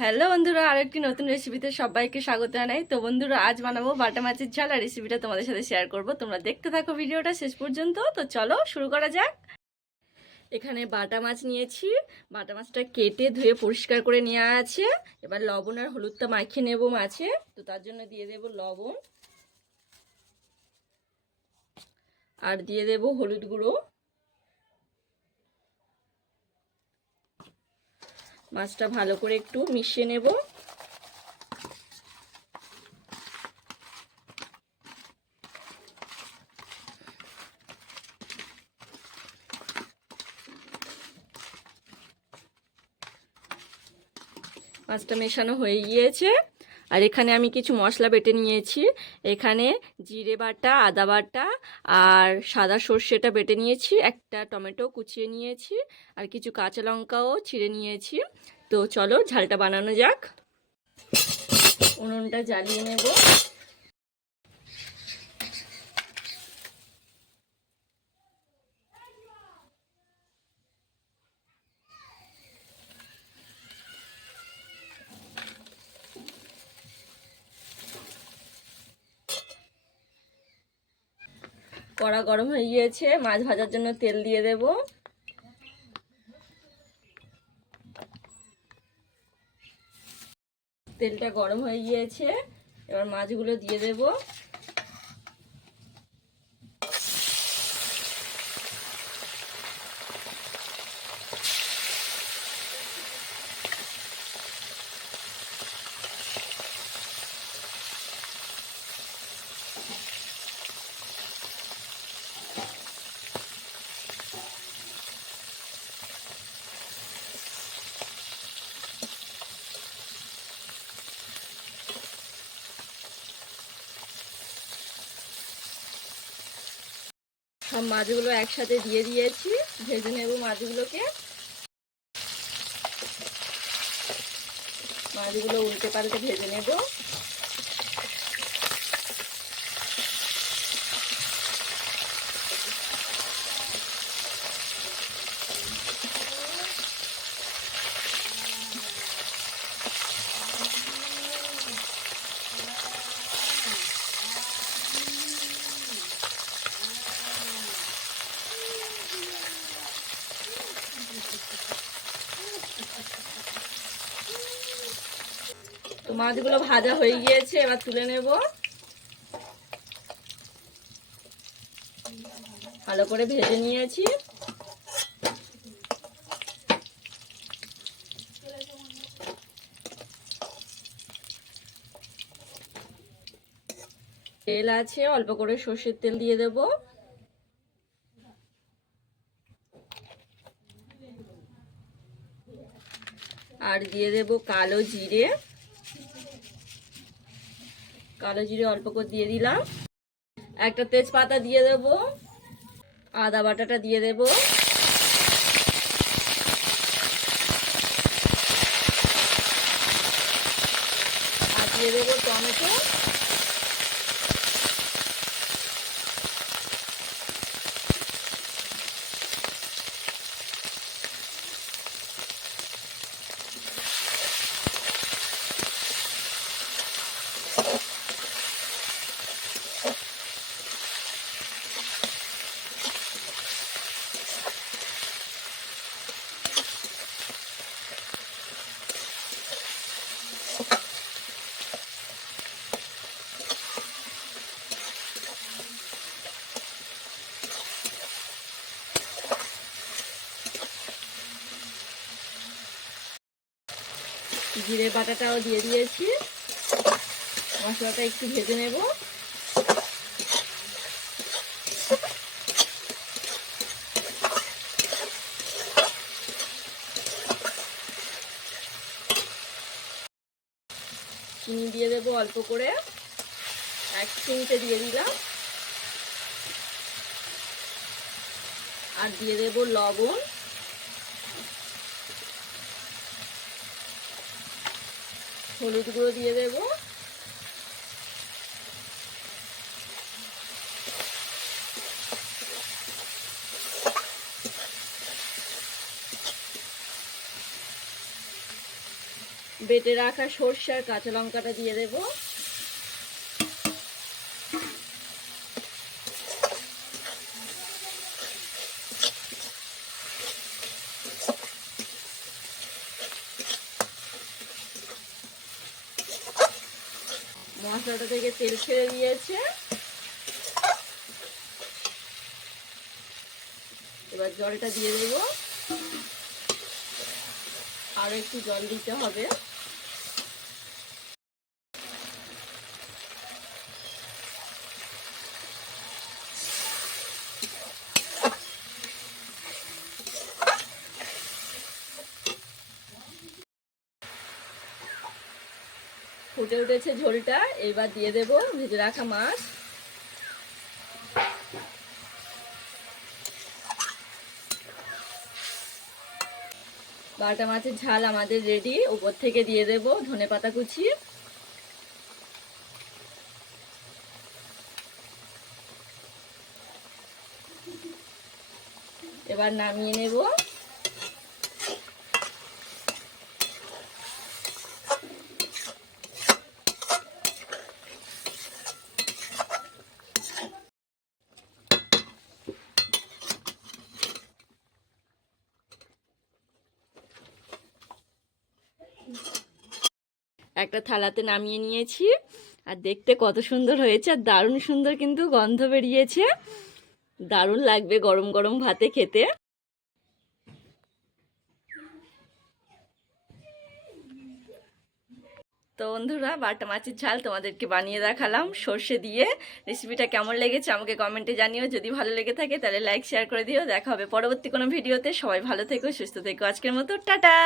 Hello বন্ধুরা, আরেকটি নতুন রেসিপিতে সবাইকে স্বাগত জানাই। তো বন্ধুরা, আজ বানাবো বাটা মাছের ঝাল। আর রেসিপিটা তোমাদের সাথে শেয়ার করব। তোমরা দেখতে থাকো ভিডিওটা শেষ পর্যন্ত। তো চলো শুরু করা যাক। এখানে বাটা মাছ নিয়েছি। বাটা মাছটা কেটে ধুয়ে পরিষ্কার করে নেওয়া আছে। এবার লবণ আর হলুদটা মাখিয়ে নেব মাছে। তো তার জন্য দিয়ে দেব লবণ আর দিয়ে দেব হলুদ গুঁড়ো। মাছটা ভালো করে একটু মিশিয়ে নেব। মাছটা মেশানো হয়ে গিয়েছে। আর এখানে আমি কিছু মশলা বেটে নিয়েছি। এখানে জিরে বাটা, আদা বাটা আর সাদা সর্ষেটা বেটে নিয়েছি। একটা টমেটো কুচিয়ে নিয়েছি আর কিছু কাঁচা লঙ্কাও ছিঁড়ে নিয়েছি। তো চলো ঝালটা বানানো যাক। উনুনটা জ্বালিয়ে নেব। কড়া গরম হয়ে গিয়েছে। মাছ ভাজার জন্য তেল দিয়ে দেব। তেলটা গরম হয়ে গিয়েছে। এবার মাছগুলো দিয়ে দেব। সব মাছগুলো একসাথে দিয়ে দিয়েছি। ভেজে নেব মাছগুলোকে। মাছগুলো উল্টে পাল্টে ভেজে নেব। তো মাছগুলো ভাজা হয়ে গিয়েছে। এবার তুলে নেব। ভালো করে ভেজে নিয়েছি। তেল আছে, অল্প করে সর্ষের তেল দিয়ে দেব। আর দিয়ে দেব কালো জিরে। কালো জিরে অল্প করে দিয়ে দিলাম। একটা তেজপাতা দিয়ে দেব। আদা বাটাটা দিয়ে দেব। আর দিয়ে দেব টমেটো। জিরে বাটাটাও দিয়ে দিয়েছি। মশলাটা একটু ভেজে নেব। চিনি দিয়ে দেব অল্প করে। 1 চিমটে দিয়ে দিলাম। আর দিয়ে দেব লবণ। হলুদ গুঁড়ো দিয়ে দেব। বেটে রাখা সরষে আর কাঁচা লঙ্কাটা দিয়ে দেব। মশলাটা থেকে তেল ছেড়ে দিয়েছে। এবার জলটা দিয়ে দেব, আর একটু জল দিতে হবে। ফুটে উঠেছে ঝোলটা, এবার দিয়ে দেব ভেজে রাখা মাছ। বাটা মাছের ঝাল আমাদের রেডি। উপর থেকে দিয়ে দেব ধনেপাতা কুচি। এবার নামিয়ে নেব। একটা থালাতে নামিয়ে নিয়েছি, আর দেখতে কত সুন্দর হয়েছে, আর দারুণ সুন্দর কিন্তু গন্ধ বেরিয়েছে। দারুণ লাগবে গরম গরম ভাতে খেতে। তো বন্ধুরা, বাটা মাছের ঝাল তোমাদেরকে বানিয়ে দেখালাম সর্ষে দিয়ে। রেসিপিটা কেমন লেগেছে আমাকে কমেন্টে জানিও। যদি ভালো লেগে থাকে তাহলে লাইক শেয়ার করে দিও। দেখা হবে পরবর্তী কোনো ভিডিওতে। সবাই ভালো থেকো, সুস্থ থেকো। আজকের মতো টাটা।